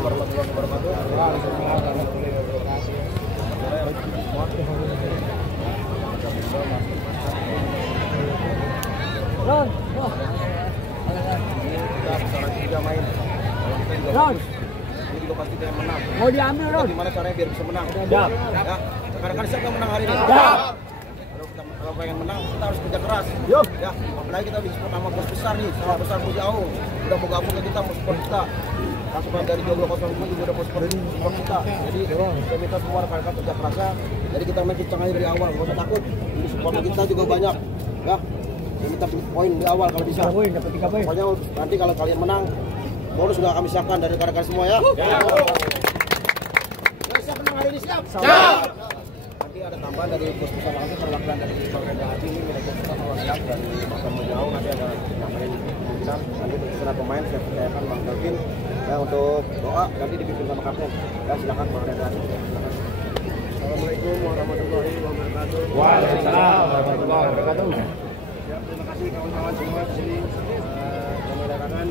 warahmatullahi wabarakatuh. Ron, Kita main. Ron, Ini juga pasti kita yang menang. mau diambil Ron. Gimana caranya biar bisa menang? Siap. Ya. Rekan-rekan siapa yang menang hari ini? Siap. Kalau pengen menang, kita harus kerja keras. Yuk. Ya, apalagi kita disebut nama bos besar nih, sama besar Puji Aung. Udah mau gabung ke kita, mau support kita. Pasukan dari Joglo 05 juga udah mau support kita. Jadi, kita minta semua rekan-rekan kerja kerasnya. Jadi kita main kencang aja dari awal, nggak usah takut. Jadi support kita juga banyak. Ya, jadi kita poin di awal kalau bisa. Poin dapat 3 poin. Pokoknya nanti kalau kalian menang, bonus sudah kami siapkan dari rekan-rekan semua ya. Siap menang hari ini, siap? Siap! Nanti ada tambahan dari bos besar langsung perwakilan dari Polda Hati ini, mereka kita perwakilan dari Masa Menjauh, nanti ada yang main pimpinan, nanti terserah pemain, saya percayakan Bang Kelvin ya, untuk doa nanti dipimpin sama kapten. Ya silakan Bang Reza. Assalamualaikum warahmatullahi wabarakatuh. Waalaikumsalam warahmatullahi wabarakatuh. Ya, terima kasih kawan-kawan semua di sini. Kami rekan-rekan,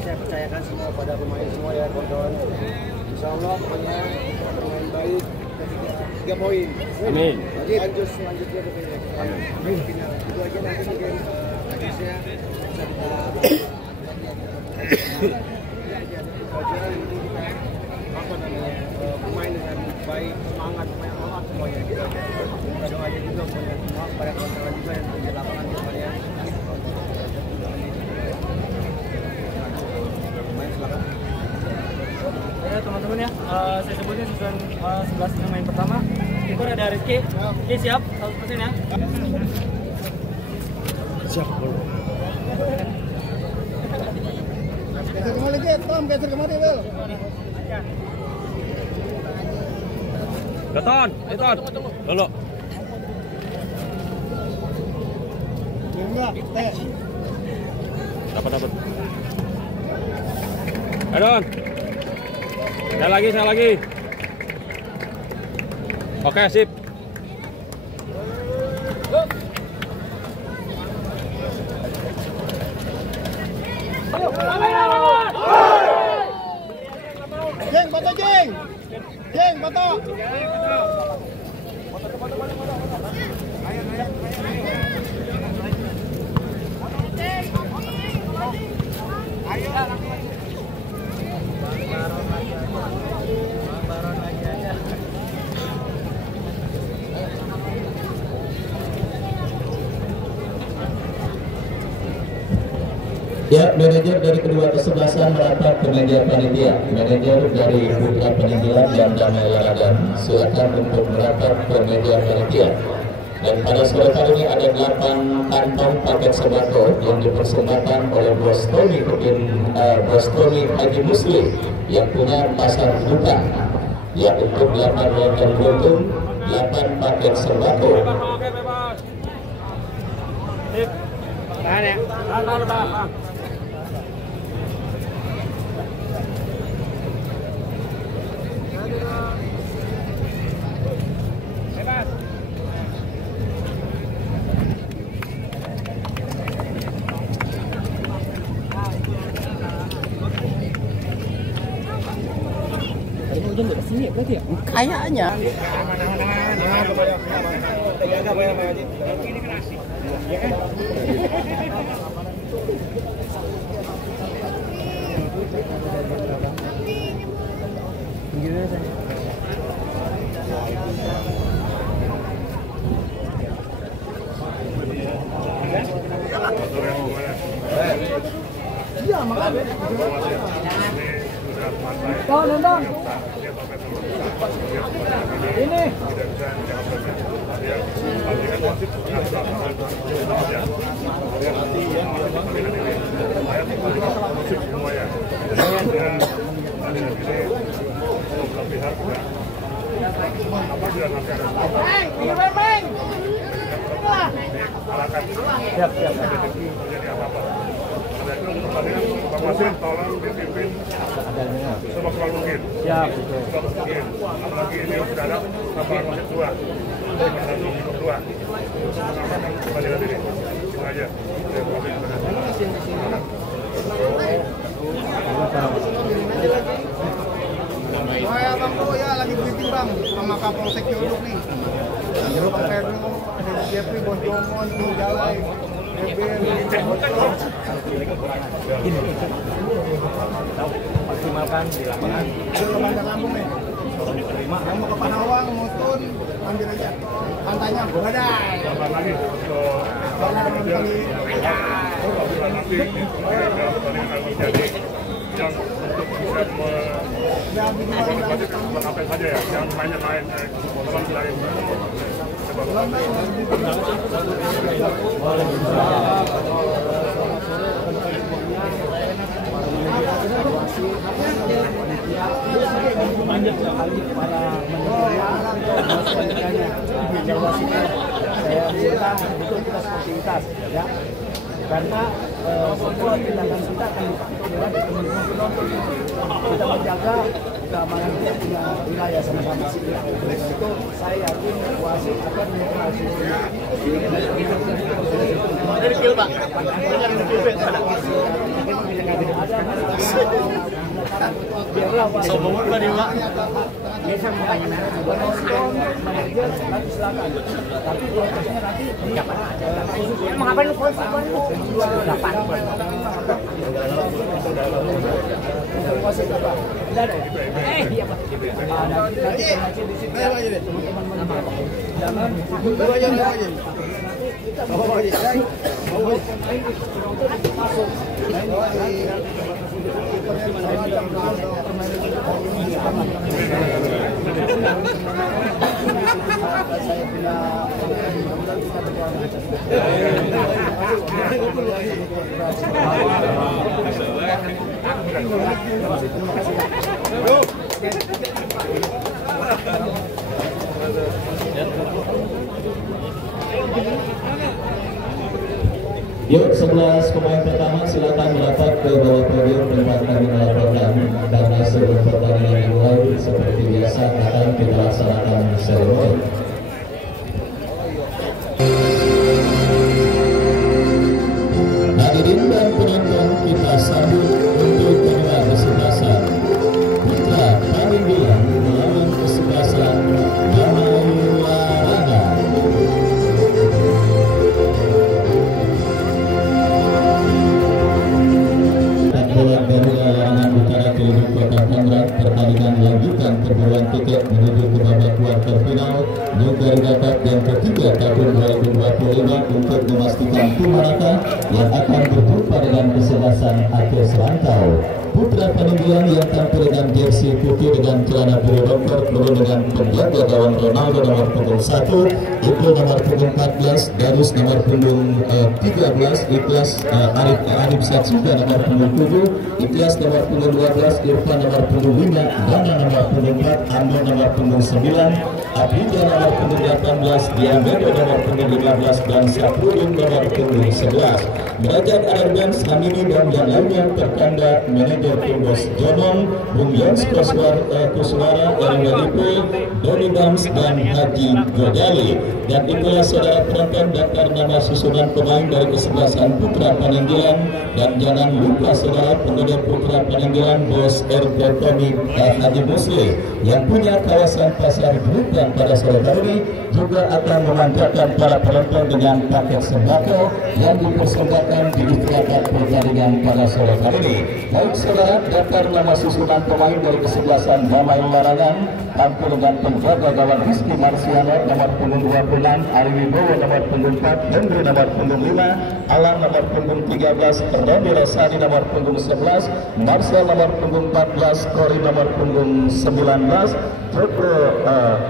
saya percayakan semua pada pemain semua ya kawan-kawan. Insya Allah pokoknya bermain baik. 3 poin. Amin. Lanjut selanjutnya ke amin. Itu aja nanti mungkin habisnya bisa kita apa namanya pemain dengan baik, semangat, semuanya kita doa aja juga punya semua pada kawan-kawan juga yang di lapangan di depannya. Pemain silakan. Ya teman-teman ya, saya sebutin susunan 11 pemain pertama. Kiper ada Rizky. Rizky siap 100% ya. Siap. Geser kembali Git, Tom, geser kembali Bel. Beton. Dulu. Enggak, tes. Dapat. Adon. Saya lagi. Oke, sip. Jeng, foto Jeng. Jeng, foto. Ya, manajer dari kedua kesebelasan merapat ke meja panitia. Manajer dari Putra Peninggalan dan Damai Laladan silakan untuk merapat ke meja panitia. Dan pada sore hari ini ada 8 kantong paket sembako yang dipersembahkan oleh Bos Tony Haji Muslim yang punya pasar buka. Ya, untuk 8 lontong beruntung, 8 paket sembako. Tahan ya. Tahan. Hujan dari sini berarti ya? Kayaknya. Iya, makanya. Nonton. Ini. Siap. Bang Masin, tolong dipimpin semaksimal mungkin. Siap. Apalagi ini sudah ada lapangan wasit 2. Satu, minum 2. Kembali ke diri. Itu aja. Terima kasih. Kapolsek Ciledug nih. Bang Pedro, ada Jeffrey, Bos Jomon, Jalai, maksimalkan di lapangan. Ke Bandar Lampung nih. Yang mau ke Panawang, Mutun, ambil aja. Pantainya badai. Tambah lagi untuk nanti jadi yang untuk bisa menikmati apa saja ya, yang banyak main kolam lain. Banyak sekali para saya minta betul kita sportivitas ya, karena semua tindakan kita akan dipantau oleh teman-teman penonton. Kita menjaga keamanan kita punya wilayah sama-sama. Itu saya yakin wasit akan mengoperasi. Dari kil Pak, dari kil biarlah Pak. Sombong Pak dia Pak. Biasa makanya manajer nanti silakan. Tapi prosesnya nanti emang ngapain lu polisi kan lu? 8. Wasit apa? Tidak ada ya? Iya Pak. Nanti pengaji di sini. Teman-teman jangan kita bawa aja. Masuk. Yuk, 11 pemain pertama silakan merapat ke bawah podium tempat kami melaporkan, karena sebelum pertandingan dimulai seperti biasa akan kita laksanakan seremoni. Hadirin dan penonton, kita sambut untuk kedua kesebelasan Putra Paringgilan melawan kesebelasan Damai Larangan. Dari Larangan Utara Ciledug Kota Tangerang, pertandingan lanjutan perburuan tiket menuju ke babak kuarter final Nugari Dapat yang ketiga tahun 2025 untuk memastikan tim manakah yang akan berjumpa dengan kesebelasan Aceh Serantau. Putra Paringgilan yang tampil dengan jersey putih dengan celana biru dokter turun dengan penjaga gawang Ronaldo nomor punggung 1, itu nomor punggung 14, Darus nomor punggung 13, Ikhlas Arif Satsuda nomor punggung 7, Ikhlas nomor punggung 12, Irfan nomor punggung 5, Dana nomor punggung 4, Ambo nomor punggung 9, Abida nomor punggung 18, Diamedo nomor punggung 15, dan Saprudin nomor punggung 11. Derajat Adarbens, Hamini dan yang lainnya terkanda manajer tim Bos Jomong, Bung Yons Kuswara, Erwin Ipul, Doni Bams, dan Haji Gojali. Dan itulah saudara penonton daftar nama susunan pemain dari kesebelasan Putra Paringgilan. Dan jangan lupa saudara pengurus Putra Paringgilan Bos RT Tommy Haji Musli yang punya kawasan pasar Bukan pada sore hari ini juga akan memanjakan para penonton dengan paket sembako yang dipersembahkan di istirahat pertandingan pada sore hari ini. Baik saudara, daftar nama susunan pemain dari kesebelasan Damai Larangan tampil dengan penjaga gawang Rizky Marsiano nomor punggung 26, Ari Wibowo nomor punggung 4, Hendri nomor punggung 5, Alam nomor punggung 13, Perdoni Rosani nomor punggung 11, Marcel nomor punggung 14, Kori nomor punggung 19, Joko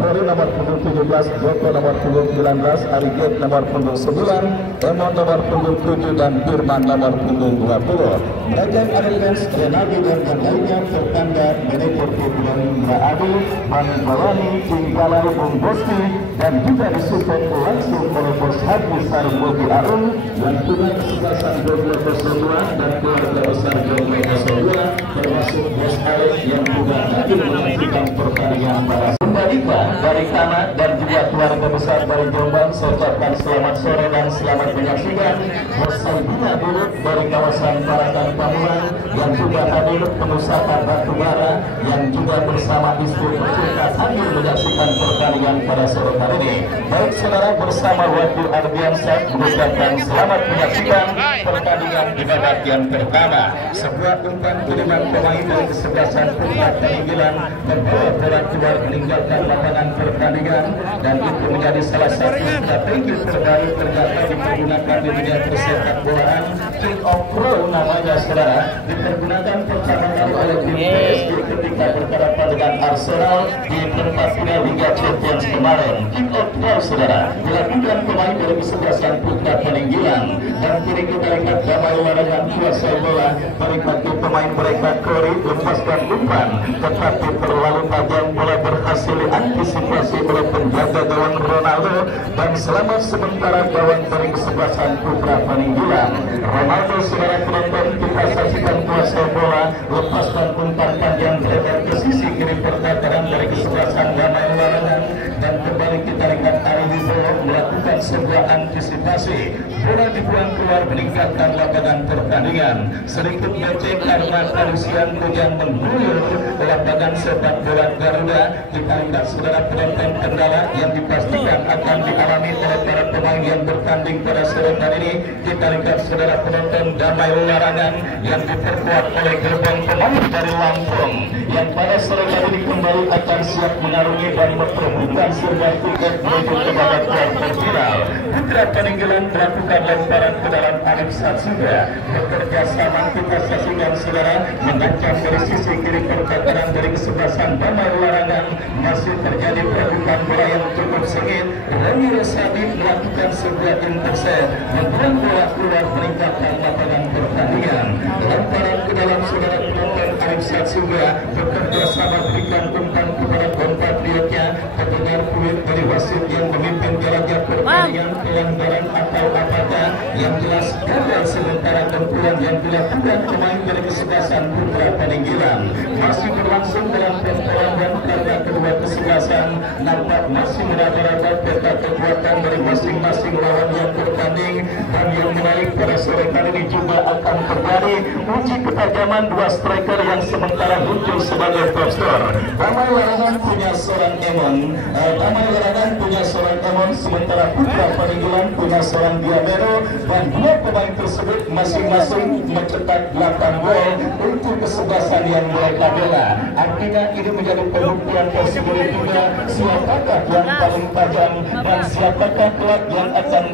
Kori nomor punggung 17, Joko nomor punggung 19, Ari Get nomor punggung 9, Emon nomor punggung 7, dan Firman nomor punggung 20. Derajat Adarbens, Renaldi dan yang lainnya tertanda manajer Firman Raadu, Bang Balani, Cinggalai, Bung Bosti, dan juga disupport langsung oleh Bos Haji Sarbogi Arun yang punya kesebelasan Jomblo 02 dan keluarga besar Jomblo 02, termasuk Bos Arif yang juga hadir menyaksikan pertandingan pada Sumbarika dari Tanah dan juga keluarga besar dari Jombang. Saya ucapkan selamat sore dan selamat menyaksikan. Bos Saibina Buruk dari kawasan Parakan Pamulang, yang juga hadir pengusaha batubara yang juga bersama distributor hadir menyaksikan pertandingan pada sore hari ini. Baik saudara, bersama Wahyu Ardiansyah mengucapkan selamat menyaksikan pertandingan di babak yang pertama. Sebuah umpan kiriman pemain dari kesebelasan Putra Peninggalan membawa bola keluar meninggalkan lapangan pertandingan, dan itu menjadi salah satu strategi terbaik ternyata dipergunakan di dunia persepak bolaan. King of Pro namanya saudara, dipergunakan pertama kali oleh tim PSG ketika berhadapan dengan Arsenal di perempat final Liga Champions kemarin. King of Pro saudara dilakukan pemain dari kesebelasan Putra Peninggalan, dan kini kita lihat Damai Larangan kuasai bola menikmati pemain mereka Kori lepaskan umpan, tetapi terlalu tajam bola berhasil diantisipasi oleh penjaga gawang Ronaldo, dan selamat sementara gawang dari kesebelasan Putra Peninggalan. Ronaldo saudara penonton, kita saksikan kuasai bola lepaskan umpan panjang terlebar ke sisi kiri pertahanan dari kesebelasan Damai Larangan, dan kembali kita lihat Ari Wibowo melakukan sebuah antisipasi, bola dibuang keluar meninggalkan lapangan pertandingan. Sedikit becek karena Parusian yang mengguyur lapangan sepak bola Garuda. Kita lihat saudara penonton kendala yang dipastikan akan dialami oleh para pemain yang bertanding pada sore hari ini. Kita lihat saudara penonton Damai Larangan yang diperkuat oleh gerbong pemain dari Lampung yang pada sore hari ini kembali akan siap mengarungi dan memperebutkan sebuah tiket menuju ke babak kuarter final. Putra Peninggalan melakukan lemparan ke dalam Arif Satsuga, bekerja sama kita saksikan saudara mengancam dari sisi kiri pertahanan dari kesebelasan Damai Larangan. Masih terjadi perebutan bola yang cukup sengit. Roni Rosadi melakukan sebuah intercept, membuang bola keluar meninggalkan lapangan pertandingan. Lemparan ke dalam saudara penonton Arif Satsuga bekerja sama berikan umpan kepada compatriotnya, terdengar peluit dari wasit yang memimpin jalannya pertandingan. Pelanggaran atau apakah yang jelas gagal sementara benturan yang dilakukan pemain dari kesebelasan Putra Peninggalan masih berlangsung dalam pertandingan karena kedua kesebelasan nampak masih meraba-raba peta kekuatan dari masing-masing lawan yang bertanding. Dan yang menarik pada sore kali ini juga akan terjadi uji ketajaman dua striker yang sementara muncul sebagai top scorer. Damai Larangan punya seorang Emon, sementara Putra Peninggalan punya seorang Diamero, dan dua pemain tersebut masing-masing mencetak 8 gol untuk kesebelasan yang mereka bela. Artinya ini menjadi pembuktian tersebut juga siapakah yang paling tajam dan siapakah kelak yang akan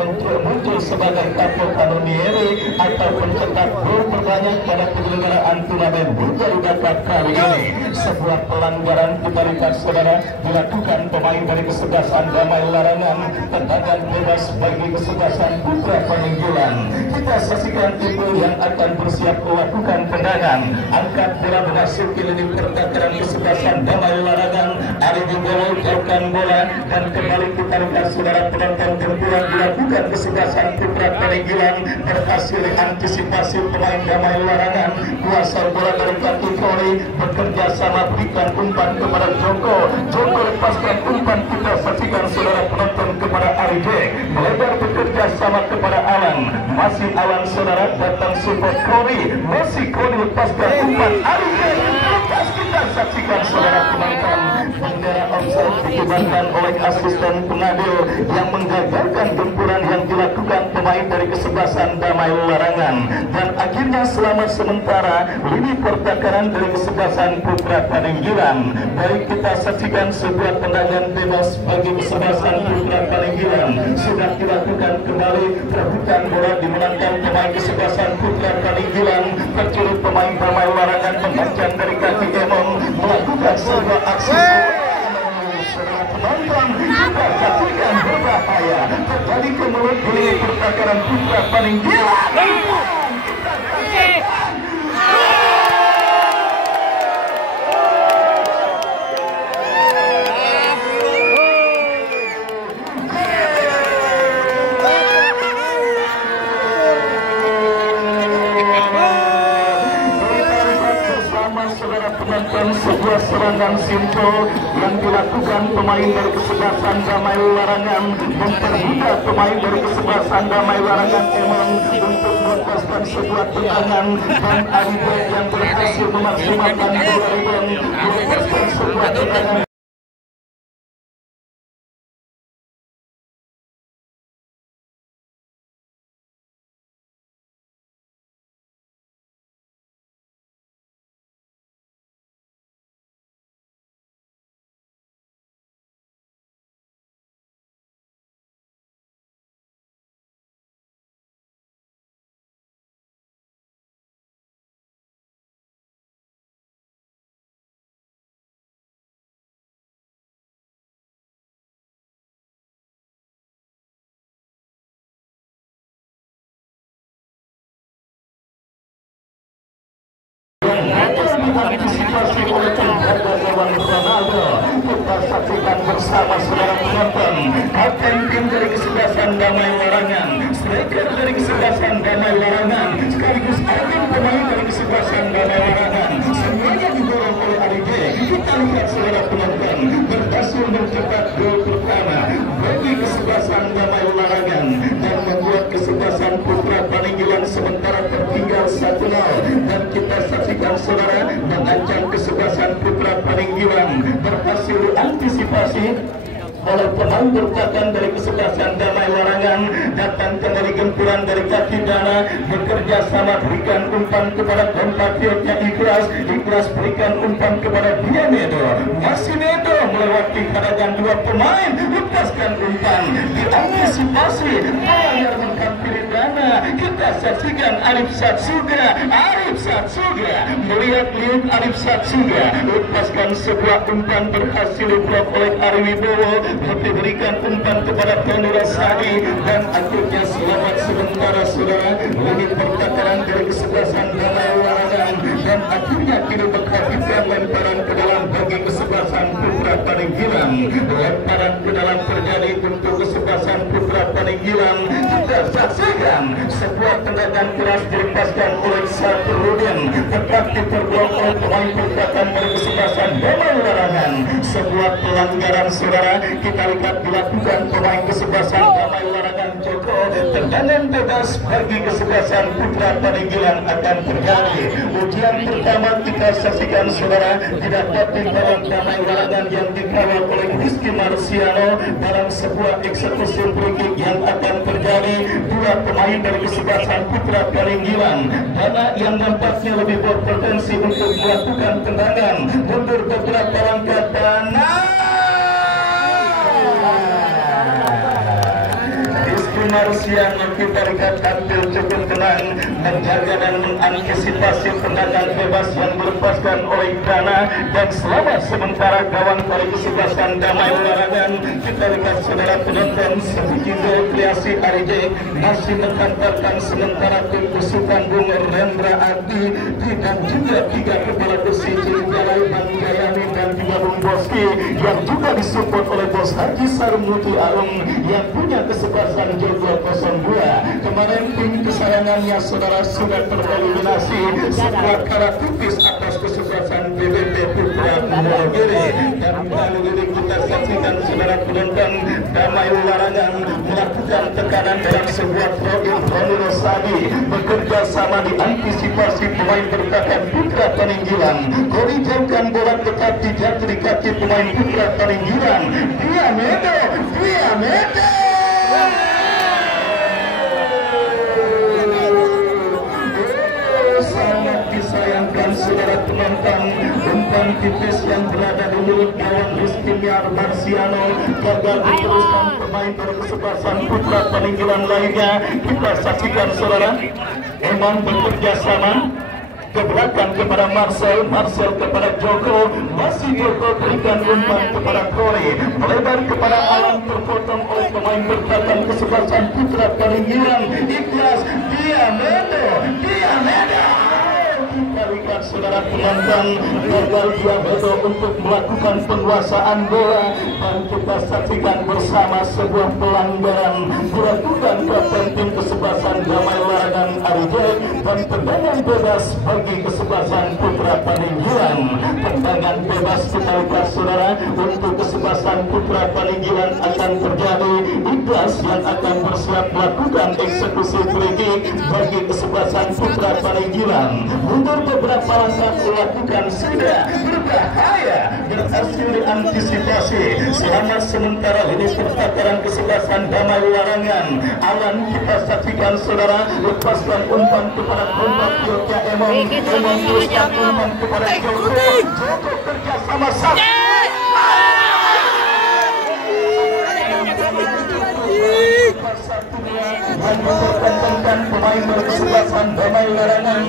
muncul sebagai tapo kanonieri atau pencetak gol terbanyak pada penyelenggaraan turnamen Bulgaria Cup kali ini. Sebuah pelanggaran kita lihat saudara dilakukan pemain dari kesebelasan Damai Larangan, tendangan bebas bagi kesebelasan Putra Peninggalan. Kita saksikan itu yang akan bersiap melakukan tendangan, angkat bola memasuki lini pertahanan kesebelasan Damai Larangan. Ari Wibowo jauhkan bola, dan kembali kita lihat saudara penonton benturan dilakukan kesebelasan Putra Peninggalan, berhasil antisipasi pemain Damai Larangan. Kuasa bola dari kaki Kori bekerja sama berikan umpan kepada Joko lepaskan umpan, kita saksikan saudara penonton kepada Ari Jack melebar bekerja sama kepada Alan, masih Alan saudara datang support Kori, masih Kori lepaskan umpan Ari Jack lepas, kita saksikan saudara penonton bendera offside dikibarkan oleh asisten pengadil yang menggagalkan gempuran yang dilakukan pemain dari kesebelasan Damai Larangan, dan akhirnya selamat sementara lini pertahanan dari kesebelasan Putra Peninggalan. Baik, kita saksikan sebuah tendangan bebas bagi kesebelasan Putra Peninggalan sudah dilakukan kembali, perebutan bola dimenangkan pemain kesebelasan Putra Peninggalan. Terculik pemain Damai Larangan mengancam dari kaki Emon melakukan sebuah aksi penonton, kita saksikan berbahaya terjadi kemulut di lini pertahanan Putra Peninggalan. Saudara penonton sebuah serangan simpel yang dilakukan pemain dari kesebelasan Damai Larangan mempermudah pemain dari kesebelasan Damai Larangan emang untuk melepaskan sebuah tendangan dan Aribo yang berhasil memaksimalkan bola rebound melepaskan sebuah tendangan. Antisipasi oleh penjaga gawang Ronaldo. Kita saksikan bersama saudara penonton. Kapten tim dari kesebelasan Damai Larangan, striker dari kesebelasan Damai Larangan, sekaligus agen pemain dari kesebelasan Damai Larangan. Semuanya didorong oleh Arige. Kita lihat saudara penonton berhasil mencetak gol pertama bagi kesebelasan Damai Larangan dan membuat kesebelasan Putra Paninggilan sementara tertinggal 1-0. Dan kita saksikan saudara mengancam kesebelasan Putra Paninggilan berhasil diantisipasi oleh pemain bertahan dari kesebelasan Damai Larangan. Datang kembali gempuran dari kaki Dana, bekerja sama berikan umpan kepada kompatriotnya Ikhlas berikan umpan kepada Nedo, masih Nedo melewati hadapan dua pemain, lepaskan umpan diantisipasi layar menghampiri Dana. Kita saksikan Arif Satsuga melihat liuk Arif Satsuga lepaskan sebuah umpan berhasil diblok oleh Ari Wibowo, diberikan umpan kepada Tony Rasadi dan akhirnya selamat sementara saudara unit pertakaran dari kesebelasan Damai Larangan dan akhirnya tidak menghasilkan lemparan ke dalam bagi kesebelasan Putra Paninggilan. Lemparan ke dalam terjadi untuk kesebelasan Putra Paninggilan. Kita saksikan sebuah tendangan keras dilepaskan oleh Saprudin, tetapi terblok oleh pemain pertahanan dari kesebelasan Damai Larangan. Sebuah pelanggaran saudara kita lihat dilakukan pemain kesebelasan Damai Larangan Joko. Tendangan bebas bagi kesebelasan Putra Paninggilan akan terjadi. Ujian pertama kita saksikan saudara didapat di dalam Damai Larangan yang dikawal oleh Rizky Marciano dalam sebuah eksekusi free kick yang akan terjadi. Dua pemain dari kesebelasan Putra Paninggilan, Dana yang nampaknya lebih berpotensi untuk melakukan tendangan, mundur beberapa langkah Dana. Marciano kita lihat tampil cukup tenang, menjaga dan mengantisipasi tendangan bebas yang dilepaskan oleh Dana dan selamat sementara gawang dari kesebelasan Damai Larangan. Kita lihat saudara penonton sebiji gol kreasi Arije masih mengantarkan sementara kepusukan Bung Rendra Adi dan juga tiga kepala besi Cijalai Bang Jayani dan juga Bung Boski yang juga disupport oleh Bos Haji Sarmuti Arung yang punya kesebelasan Jogja 02. Kemarin tim kesayangannya saudara sudah tereliminasi sebuah karat tipis atas kesebelasan BBP Putra Wonogiri. Dan kali ini kita saksikan saudara penonton Damai Larangan melakukan tekanan dalam sebuah throw-in. Tony Rosadi bekerja sama diantisipasi pemain bertahan Putra Paninggilan. Kori jauhkan bola tetap dijatuh di kaki pemain Putra Paninggilan. Dia Medo. Disayangkan saudara penonton, umpan tipis yang berada di mulut gawang Rizky Marciano gagal diteruskan pemain dari kesebelasan Putra Paninggilan lainnya. Kita saksikan saudara, emang bekerja sama ke belakang kepada Marcel kepada Joko, masih Joko berikan umpan kepada Kori, melebar kepada Alam, terpotong oleh pemain bertahan kesebelasan Putra Paninggilan. Ikhlas, dia Medo. Kita lihat dilihat saudara penonton gagal Diamedo untuk melakukan penguasaan bola, dan kita saksikan bersama sebuah pelanggaran dilakukan kapten tim kesebelasan Damai Waragan Arijai, dan tendangan bebas bagi kesebelasan Putra Paninggilan. Tendangan bebas kita lihat saudara untuk kesebelasan Putra Paninggilan akan terjadi. Ikhlas yang akan bersiap melakukan eksekusi free kick bagi kesebelasan Putra Paninggilan. Mundur beberapa langkah melakukan sudah berbahaya, berhasil diantisipasi. Selamat sementara ini pertakaran kesebelasan Damai Warangan. Alan kita saksikan saudara, lepaskan umpan kepada Kompak Yogya Emon. Emon teruskan umpan kepada Joko. Joko kerja sama sama. Mempertentangkan pemain berkesebelasan Damai Warangan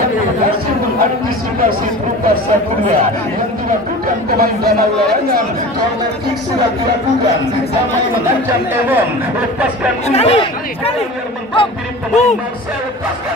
yang berhasil mengantisipasi berupa Satria yang dilakukan pemain Damai Warangan. Corner kick sudah dilakukan. Damai mengancam Emon, lepaskan umpan. Yang menghampiri pemain Marcel, lepaskan.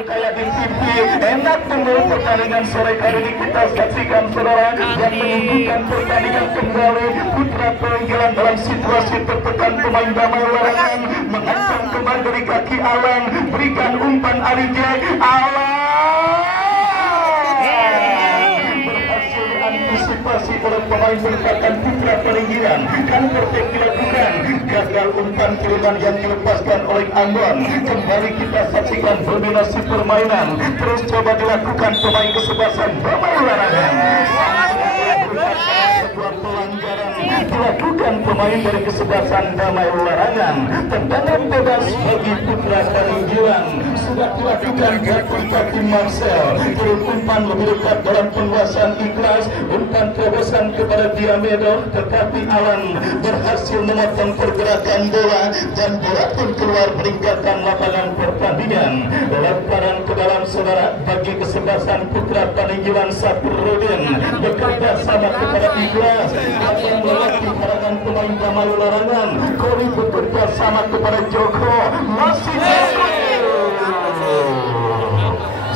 Kayak di TV, enak menurut pertandingan sore kali ini kita saksikan saudara yang menunjukkan pertandingan kembali. Putra Paninggilan dalam situasi tertekan, pemain Damai Warangan mengancam kembali dari kaki Alan, berikan umpan Arijai. Alan berhasil diantisipasi oleh pemain berpakan Putra Paninggilan. Counter attack dilakukan, gagal umpan kiriman yang dilepaskan oleh Ambon. Kembali kita saksikan dominasi permainan terus coba dilakukan pemain kesebelasan Damai Warangan. Sebuah pelanggaran dilakukan pemain dari kesebelasan Damai Warangan. Tendangan bebas bagi Putra Paninggilan sudah dilakukan dari kaki Marcel. Kirim umpan lebih dekat dalam penguasaan Ikhlas. Umpan terobosan kepada Diamedo, tetapi Alan berhasil memotong pergerakan bola dan bola pun keluar meninggalkan lapangan pertandingan. Lemparan ke dalam saudara bagi kesebelasan Putra Paninggilan. Sapurudin bekerja sama kepada Ikhlas akan melewati karangan pemain Damai Warangan. Kori bekerja sama kepada Joko, masih Joko.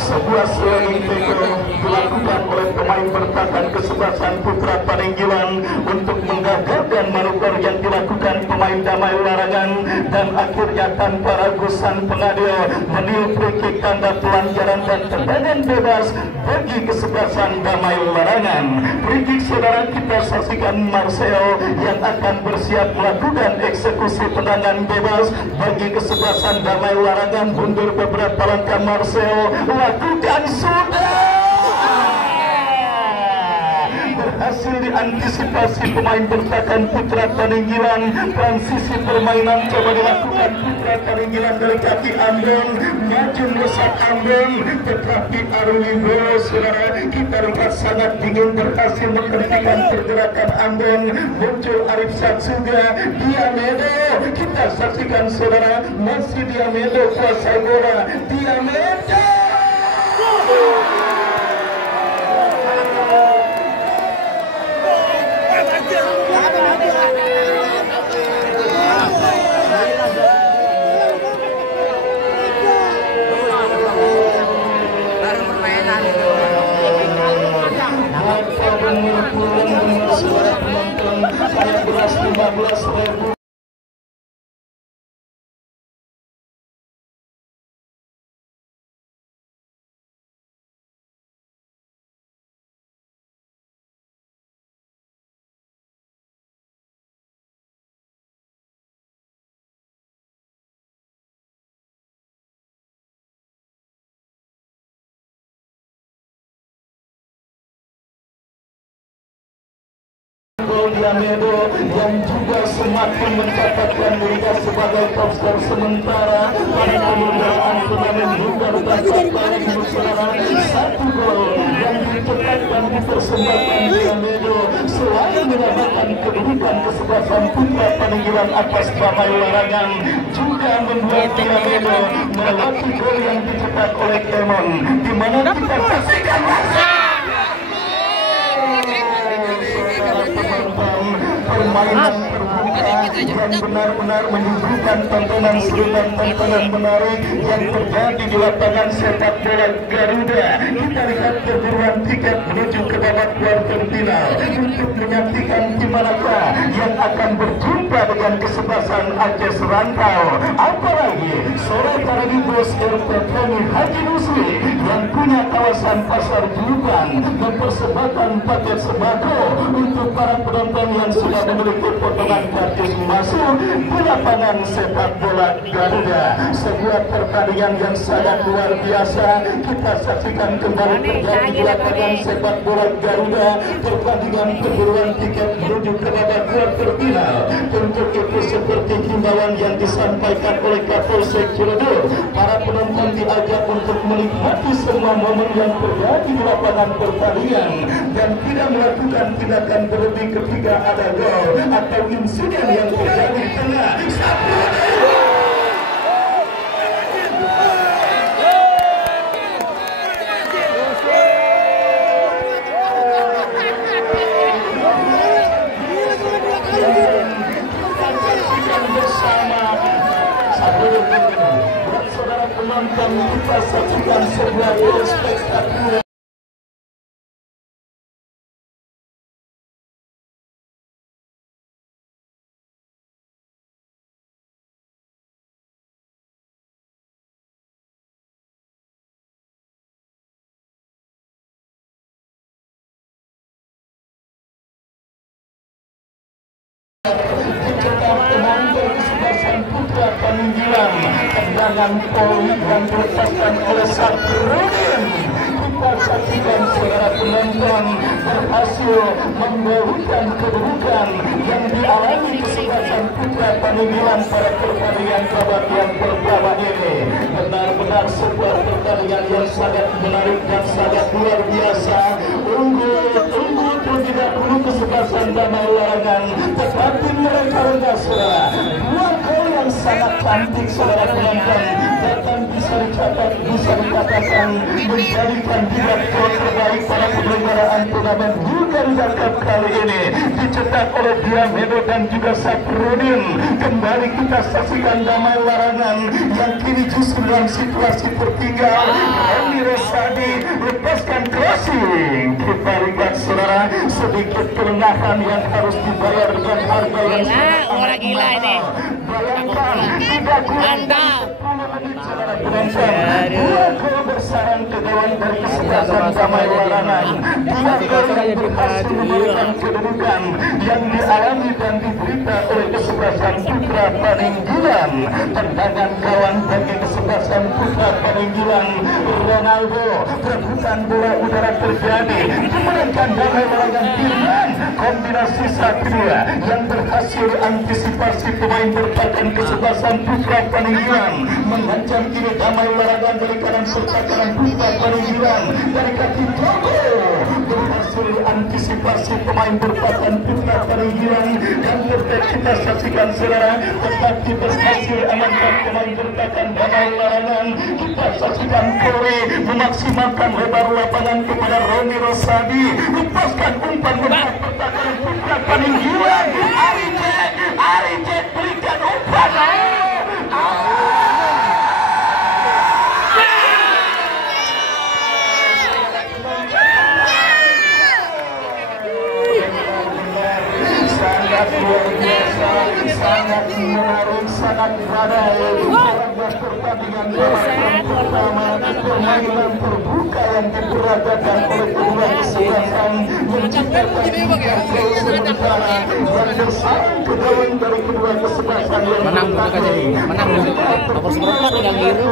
Sebuah sliding tackle dilakukan oleh pemain bertahan kesebelasan Putra Paninggilan untuk menggagalkan manuver yang dilakukan pemain Damai Warangan, dan akhirnya tanpa ragusan pengadil meniup free kick tanda pelanggaran dan tendangan bebas bagi kesebelasan Damai Warangan. Free kick saudara kita saksikan Marcel yang akan bersiap melakukan eksekusi tendangan bebas bagi kesebelasan Damai Warangan. Mundur beberapa langkah Marcel, lakukan sudah. Berhasil diantisipasi pemain bertahan Putra Paninggilan. Transisi permainan coba dilakukan Putra Paninggilan dari kaki Ambon, maju melesat Ambon, tetapi Arwi Bolo saudara kita lihat sangat dingin, berhasil menghentikan pergerakan Ambon. Muncul Arif Satsuga, Diamedo kita saksikan saudara, masih Diamedo kuasai bola. Diamedo suara penonton 15.000. Diamedo yang juga semakin mencatatkan dirinya sebagai top skor sementara pada penyelenggaraan turnamen Liga paling besar. Satu gol yang dicetakkan dipersembahkan Diamedo selain menyamakan kedudukan kesebelasan Putra Paninggilan atas Damai Warangan, juga membuat Diamedo melewati gol yang dicetak oleh Emon, di mana kita saksikan permainan terbuka yang benar-benar menyuguhkan tontonan menarik yang terjadi di lapangan sepak bola Garuda. Kita lihat perburuan tiket menuju ke babak kuarter final untuk menyaksikan di manakah yang akan berjumpa dengan kesebelasan Aceh Serantau. Apalagi sore hari ini Bos RT Kami Haji Nusri yang punya kawasan Pasar Juban mempersembahkan paket sembako untuk para penonton yang sudah memiliki potongan kartu masuk di lapangan sepak bola Garuda. Sebuah pertandingan yang sangat luar biasa kita saksikan kembali terjadi di lapangan sepak bola Garuda. Pertandingan perburuan tiket menuju ke babak kuarter final. Untuk itu seperti himbauan yang disampaikan oleh Kapolsek Ciledug, para penonton diajak untuk menikmati semua momen yang terjadi di lapangan pertandingan dan tidak melakukan tindakan berlebih ketika ada gol atau insiden yang terjadi di tengah. Saudara penonton, kita saksikan sebuah spektakuler. Putra Peninggilan tendangan Polri yang dilepaskan oleh Sakrudin. Kita saksikan saudara penonton berhasil membawakan kedudukan yang dialami kesebelasan Putra Peninggilan pada pertandingan babak yang pertama ini. Benar-benar sebuah pertandingan yang sangat menarik dan sangat luar biasa. Unggul terlebih dahulu kesebelasan Damai Larangan, tetapi mereka rendah saudara. Dua gol yang sangat cantik saudara penonton, bahkan bisa dicatat, bisa dikatakan menjadikan tiga gol terbaik pada penyelenggaraan turnamen Garuda Cup kali ini, dicetak oleh Diamedo dan juga Saprudin. Kembali kita saksikan Damai Larangan yang kini justru dalam situasi tertinggal. Roni Rosadi lepaskan crossing. Kita lihat saudara, sedikit kelengahan yang harus dibayar dengan harga yang sangat gila ini. Bayangkan, tidak kurang saudara penonton, dua gol bersarang ke gawang dari kesebelasan Damai Larangan. Dua gol yang berhasil memberikan kedudukan yang dialami dan diberita oleh kesebelasan Putra Peninggilan. Tendangan kawan bagi kesebelasan Putra Peninggilan. Ronaldo, perebutan bola udara terjadi, dimenangkan Damai Larangan dengan kombinasi Satria yang berhasil antisipasi pemain berpakaian kesebelasan Putra Peninggilan. Mengancam kiri Damai Larangan dari kanan serta kanan Putra Peninggilan dari kaki Jogo berhasil antisipasi pemain berpakaian Putra Peninggilan dan kita saksikan saudara, tetapi berhasil amankan pemain berpakaian Damai Larangan. Kita saksikan Kore memaksimalkan lebar lapangan kepada Roni Rosadi, lepaskan umpan berpakaian Putra Peninggilan. Arijek berikan umpan. Sangat luar biasa, sangat menarik, sangat badai. Pertandingan pertama permainan terbuka yang diperagakan oleh kedua kesebelasan menciptakan sementara yang bersarang ke gawang dari kedua kesebelasan yang menang nomor seperempat yang gitu.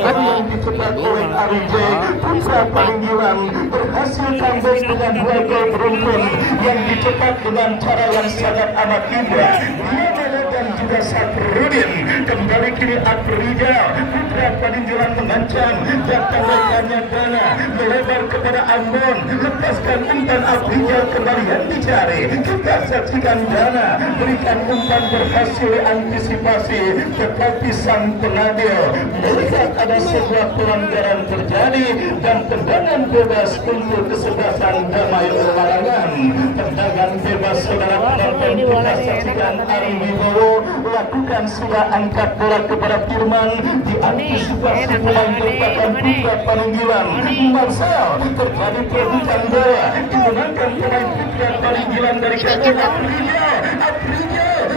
Yang dicetak oleh Arijek. Putra Peninggilan berhasil comeback dengan dua gol beruntun yang dicetak dengan cara yang sangat amat indah. Dia dan juga Saprudin. Kembali kini Afrizal, putra Paninjulan mengancam, datang rekannya Dana, melebar kepada Ambon, lepaskan umpan Afrizal kembali yang dicari. Kita saksikan Dana berikan umpan berhasil antisipasi, tetapi sang pengadil melihat ada sebuah pelanggaran terjadi dan tendangan bebas untuk kesebelasan Damai Larangan. Tendangan bebas saudara penonton, kita saksikan Ari Wibowo lakukan sudah angkat bola kepada Firman, diantisipasi pemain bertahan putra Paninggilan Marcel, terjadi perebutan bola dimenangkan pemain putra Paninggilan dari kaki Afrizal.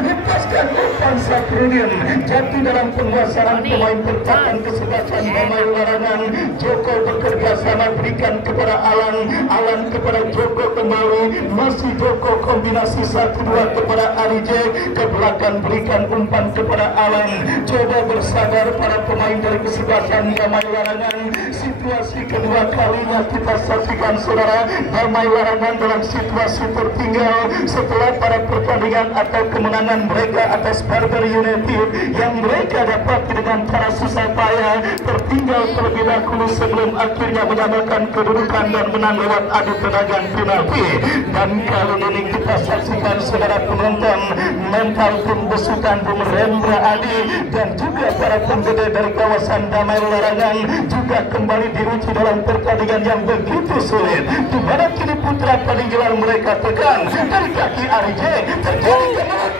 Lepaskan umpan Saprudin, jatuh dalam penguasaan pemain bertahan kesebelasan Damai Larangan. Joko bekerja sama berikan kepada Alan kepada Joko kembali, masih Joko kombinasi 1-2 kepada Ari J, ke belakang berikan umpan kepada Alan. Coba bersabar para pemain dari kesebelasan Damai Larangan. Situasi kedua kalinya kita saksikan saudara, Damai Larangan dalam situasi tertinggal setelah pada pertandingan atau kemenangan mereka atas Barber United yang mereka dapat dengan cara susah payah, tertinggal terlebih dahulu sebelum akhirnya menyamakan kedudukan dan menang lewat adu tendangan penalti. Dan kali ini kita saksikan saudara penonton, mental pembesutan Bung Rendra Adi dan juga para penggede dari kawasan Damai Larangan juga kembali diuji dalam pertandingan yang begitu sulit, di mana kini putra Paninggilan mereka tekan dari kaki Ari J, terjadi kemenangan.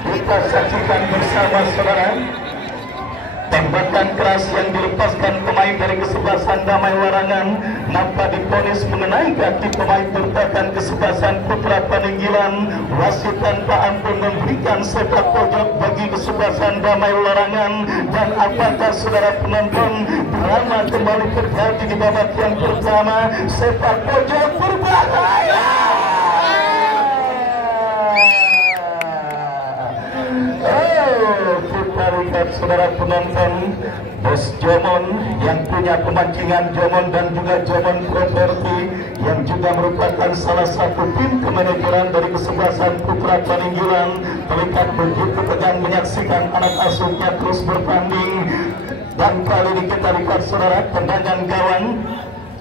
Kita saksikan bersama saudara tembakan keras yang dilepaskan pemain dari kesebelasan Damai Larangan nampak diponis mengenai kaki pemain bertahan kesebelasan putra Paninggilan. Wasit tanpa ampun memberikan sepak pojok bagi kesebelasan Damai Larangan. Dan apakah saudara penonton, drama kembali terjadi di babak yang pertama, sepak pojok berbahaya. Kita lihat saudara penonton, Bos Jomon yang punya pemancingan Jomon dan juga Jomon Property yang juga merupakan salah satu tim kemanajeran dari kesebelasan putra Paninggilan, terlihat begitu tegang menyaksikan anak asuhnya terus bertanding. Dan kali ini kita lihat saudara, tendangan gawang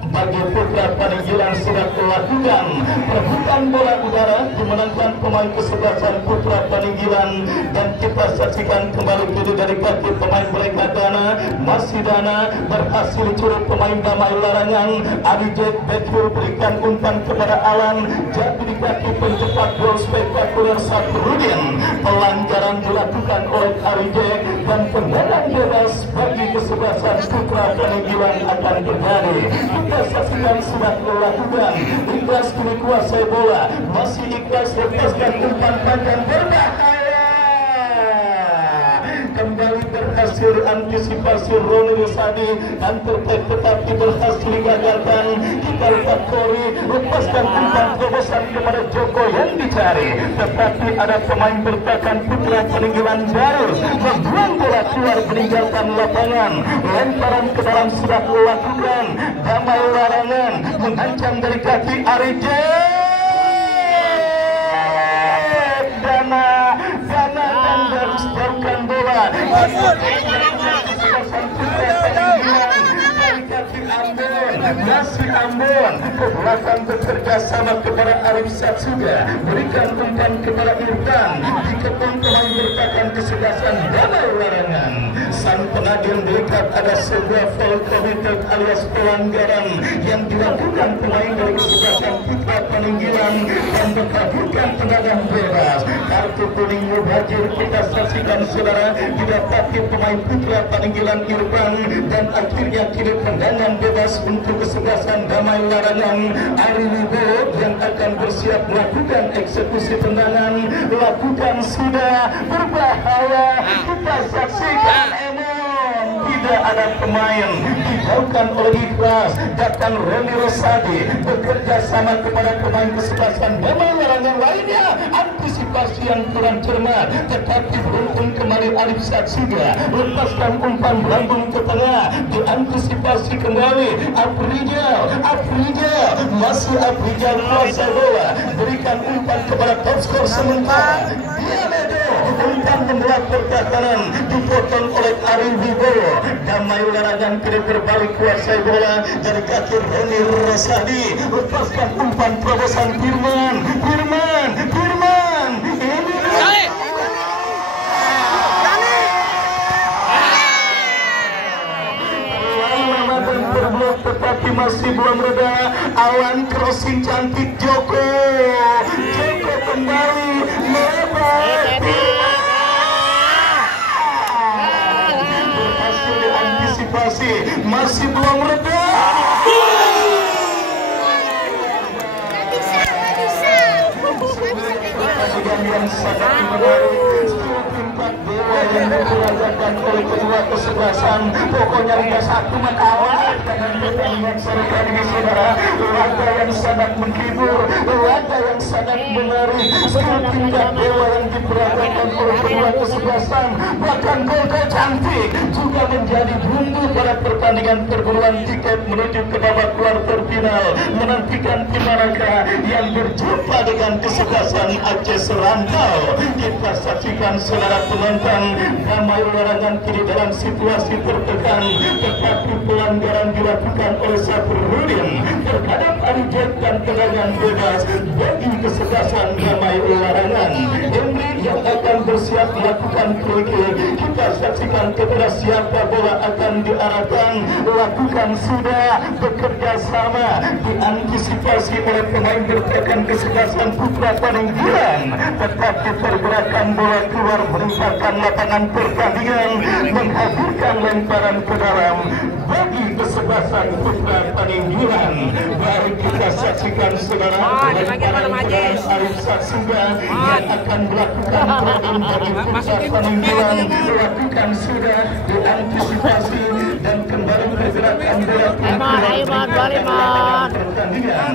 bagi putra Paninggilan sudah melakukan perebutan bola udara dimenangkan pemain kesebelasan putra Paninggilan. Dan kita saksikan kembali kiri dari kaki pemain mereka Dana, masih Dana berhasil curut pemain Damai Larangan. Ari J betul berikan umpan kepada Alan, jatuh di kaki pencetak gol spektakuler Saprudin. Pelanggaran dilakukan oleh Ari J dan tendangan bebas bagi kesebelasan putra Paninggilan akan terjadi. Kita saksikan sudah dilakukan, Ikhlas kini kuasai bola, masih Ikhlas lepaskan umpan panjang berbahaya, kembali berhasil antisipasi Roni Rusadi dan tetapi berhasil digagalkan. Kita lihat Kori lepaskan umpan terobosan kepada Joko yang dicari, tetapi ada pemain bertahan putra Paninggilan baru membuang bola keluar meninggalkan lapangan. Lemparan ke dalam sudah dilakukan, Damai Larangan mengancam dari kaki Ari J. Dana dan harus jauhkan bola. Masih Ambon ke belakang bekerja sama kepada Arif Satsuga, berikan umpan kepada Irfan, dikepung pemain bertahan kesebelasan Damai Larangan. Sang pengadil melihat ada sebuah foul committed alias pelanggaran yang dilakukan pemain dari kesebelasan putra Paninggilan dan mengabulkan tendangan bebas. Kartu kuning mubazir kita saksikan saudara didapati pemain putra Paninggilan Irfan, dan akhirnya kini tendangan bebas untuk kesebelasan Damai Larangan. Ari Wibowo yang akan bersiap melakukan eksekusi tendangan, lakukan sudah berbahaya. Kita saksikan tidak ada pemain, dijauhkan oleh Ikhlas, datang Roni Rosadi bekerja sama kepada pemain kesebelasan Damai Larangan lainnya, antisipasi antisipasi yang kurang cermat, tetapi beruntung kembali Arif Satsuga lepaskan umpan lambung ke tengah, diantisipasi kembali Afrizal masih Afrizal kuasai bola, berikan umpan kepada top skor sementara Diamedo, umpan membuat pertahanan dipotong oleh Ari Wibowo. Damai Larangan kini berbalik kuasai bola dari kaki Roni Rosadi, lepaskan umpan terobosan Firman ini tetapi masih belum reda. Awan crossing cantik Joko kembali melebar, berhasil diantisipasi, masih belum reda. Yang sangat menarik, tingkat dewa yang diperagakan oleh kedua kesebelasan. Pokoknya Liga 1 mengawal dengan pertandingan sore kali ini, saudara. Laga yang sangat menghibur, laga yang sangat menarik. Tingkat dewa yang diperagakan oleh kedua kesebelasan, bahkan gol-gol cantik juga menjadi bumbu pada pertandingan perburuan tiket menuju ke babak kuarter final, menantikan tim manakah yang berjumpa dengan kesebelasan Aceh Serantau. Kita saksikan saudara penonton, Damai Larangan kini dalam situasi tertekan, tetapi pelanggaran dilakukan oleh Saprudin terhadap Arijek dan tendangan bebas bagi kesebelasan Damai Larangan. Henry yang akan bersiap melakukan free kick, kita saksikan kepada siapa bola akan diarahkan, lakukan sudah bekerja sama, diantisipasi oleh pemain bertahan kesebelasan Putra Paninggilan, tetapi pergerakan bola keluar meninggalkan lapangan pertandingan, menghadirkan lemparan ke dalam bagi kesebelasan Putra Paninggilan. Baru kita saksikan saudara lemparan Arif Satsuga yang akan melakukan trading bagi Putra Paninggilan, lakukan sudah, diantisipasi dan kembali pergerakan bola keluar pertandingan.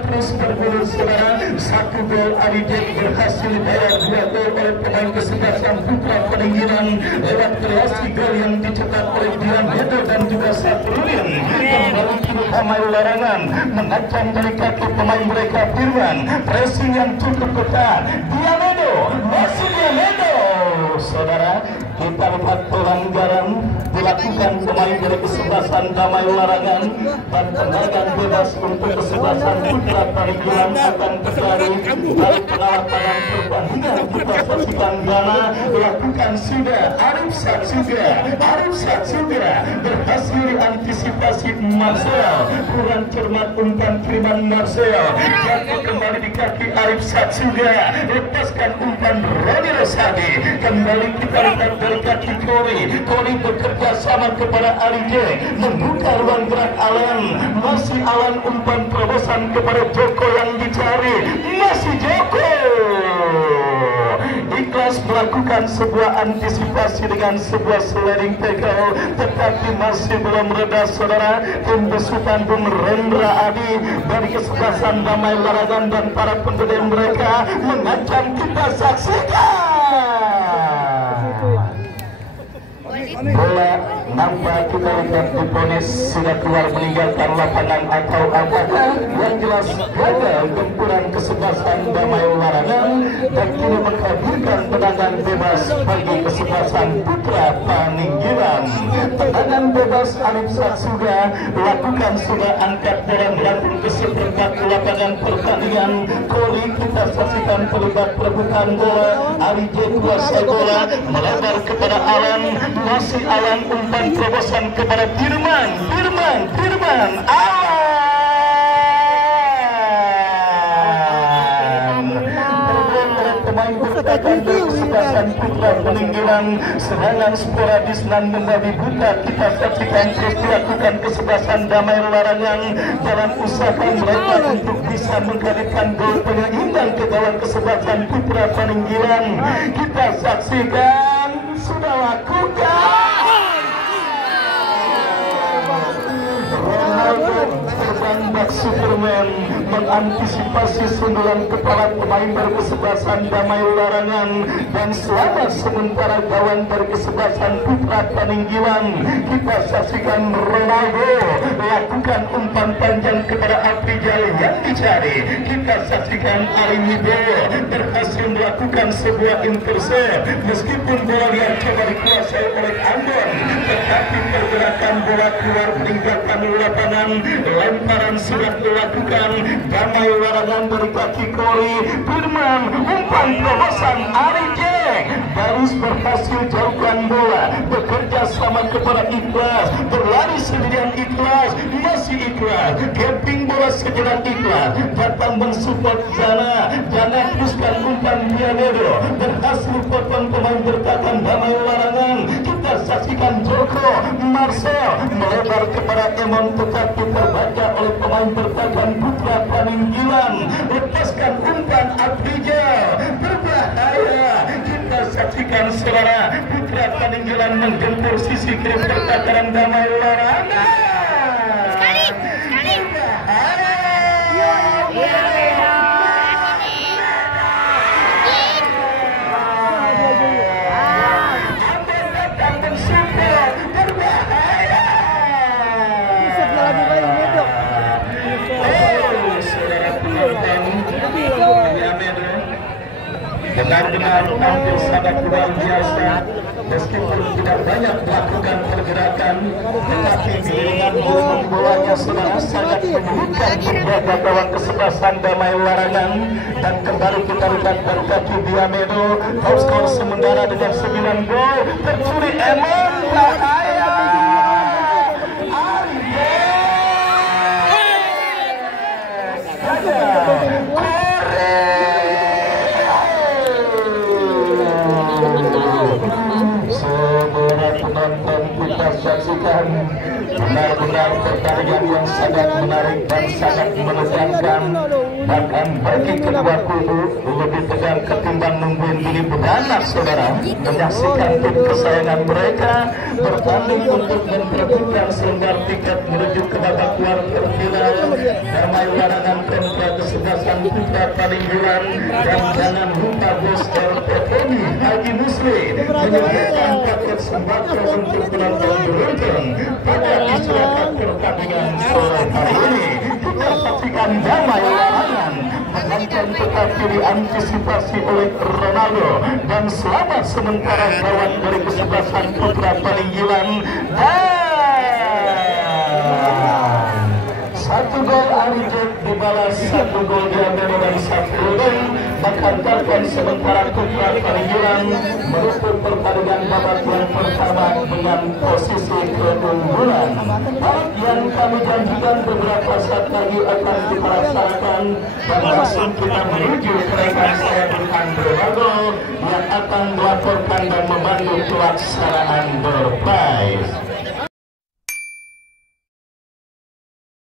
Terus berburu saudara, satu gol Arijek berhasil dibayar, dua gol oleh pemain kesebelasan Putra Paninggilan lewat kreasi gol yang dicetak oleh Diamedo dan juga Saprudin. Kembali kini Damai Larangan mengacang dari kaki pemain mereka Firman, pressing yang cukup ketat. Diamedo, saudara, kita lihat pelanggaran dilakukan pemain dari kesebelasan Damai Larangan dan tendangan bebas untuk kesebelasan Putra Paninggilan akan terjadi dari penalapanan perbandingan. Kita saksikan Gana lakukan sudah, Arif Satsuga berhasil diantisipasi Marcel, kurang cermat umpan Firman Marcel, jatuh kembali di kaki Arif Satsuga, lepaskan umpan Roni Rosadi. Kembali kita lihat dari kaki Kori bekerja sama kepada Arijek, membuka ruang gerak Alan, masih Alan umpan terobosan kepada Joko yang dicari, masih Joko ikhlas melakukan sebuah antisipasi dengan sebuah sliding tackle, tetapi masih belum reda saudara. Tim besutan Bung Rendra Adi dari kesebelasan Damai Larangan dan para pendukung mereka mengancam, kita saksikan bola nampak kita lihat diponis sudah keluar meninggalkan lapangan atau apakah, yang jelas gagal gempuran kesebelasan Damai Larangan dan kini menghadirkan tendangan bebas bagi kesebelasan Putra Paninggilan. Tendangan bebas Arif Satsuga lakukan sudah, angkat bola melambung ke seperempat lapangan pertandingan. Koli kita saksikan terlibat perebutan bola, Arijek kuasai bola melebar kepada Alan, masih Alan umpan terobosan kepada Firman pemain bertahan dari kesebelasan Putra Paninggilan. Serangan sporadis nan membabi buta kita saksikan terus dilakukan kesebelasan Damai Larangan dalam usaha mereka untuk bisa menghadirkan gol penyeimbang ke gawang kesebelasan Putra Paninggilan. Kita saksikan sudah lakukan Ronaldo terbang anak Superman mengantisipasi sundulan kepala pemain berkesebelasan Damai Larangan, dan selamat sementara kawan berkesebelasan Putra Paninggilan. Kita saksikan Ronaldo lakukan umpan panjang kepada Afrizal yang dicari. Kita saksikan Ali Wibowo berhasil melakukan sebuah intercept meskipun bola yang coba dikuasai oleh Ambon, tetapi pergerakan bola keluar meninggalkan lapangan. Lemparan sudah dilakukan Damai Larangan dari kaki Kori Firman, umpan terobosan Ali Jack Darus berhasil jauhkan bola, bekerja sama kepada Ikhlas, berlari sendirian Ikhlas, masih Ikhlas, camping bola sejenak Ikhlas, datang mensupport Jana teruskan umpan Diamedo, berhasil potong pemain bertahan Damai Larangan. Kita saksikan Joko Marcel melebar kepada Emon, tetapi terbaca oleh pemain bertahan Putra Paninggilan, lepaskan umpan Afrizal, berbahaya. Kita saksikan saudara Putra Paninggilan menggempur sisi kiri pertahanan Damai Larangan. Sekali. Benar-benar tampil sangat luar biasa, meskipun tidak banyak melakukan pergerakan, tetapi dengan movement bolanya saudara sangat menyulitkan penjaga gawang kesebelasan Damai Larangan. Dan kembali kita lihat dari kaki Diamedo, top skor sementara dengan 9 gol, tercuri Emon, bahaya. Penonton kita saksikan benar-benar pertandingan yang sangat menarik dan sangat menegangkan. Bahkan bagi kedua kubu lebih tegang ketimbang nungguin beli beranak saudara, menyaksikan tim kesayangan mereka bertanding untuk memperebutkan selembar tiket menuju ke babak kuarter final. Damai Larangan kontra kesebelasan Putra Paninggilan, dan jangan lupa bos Tony Haji Musli menyediakan paket sembako untuk penonton beruntung pada masyarakat pertandingan sore hari ini. Kita saksikan Damai Larangan menonton tetapi diantisipasi oleh Ronaldo, dan selamat sementara kawan dari kesebelasan Putra Paninggilan. Satu gol Ali Jack dibalas, satu gol Diamedo dan satu gol menghantarkan sementara Putra Paninggilan menutup pertandingan babak yang pertama dengan posisi keunggulan. Yang kami janjikan beberapa saat lagi akan kita laksanakan, dan langsung kita menuju ke rekan saya Andre Rago yang akan melaporkan dan membantu pelaksanaan door prize.